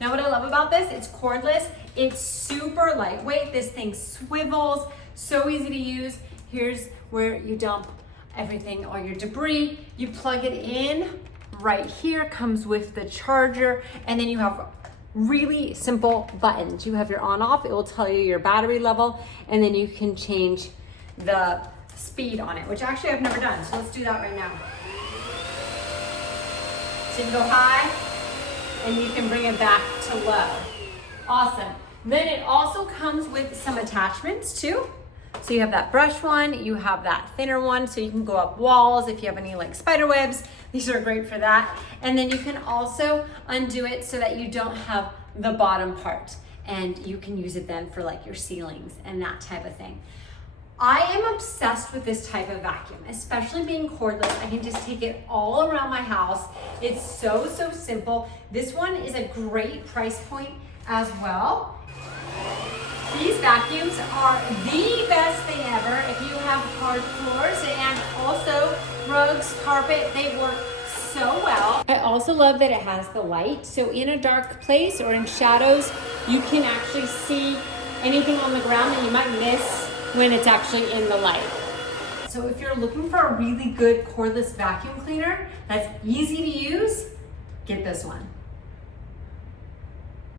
Now what I love about this, it's cordless. It's super lightweight. This thing swivels, so easy to use. Here's where you dump everything, all your debris. You plug it in right here, comes with the charger, and then you have really simple buttons. You have your on off, it will tell you your battery level, and then you can change the speed on it, which actually I've never done. So let's do that right now. So you can go high and you can bring it back to low. Awesome. Then it also comes with some attachments too. So you have that brush one, you have that thinner one, so you can go up walls if you have any like spider webs. These are great for that. And then you can also undo it so that you don't have the bottom part, and you can use it then for like your ceilings and that type of thing. I am obsessed with this type of vacuum, especially being cordless. I can just take it all around my house. It's so simple. This one is a great price point as well. These vacuums are the best thing ever if you have hard floors and also rugs, carpet. They work so well. I also love that it has the light. So in a dark place or in shadows, you can actually see anything on the ground that you might miss when it's actually in the light. So if you're looking for a really good cordless vacuum cleaner that's easy to use, get this one.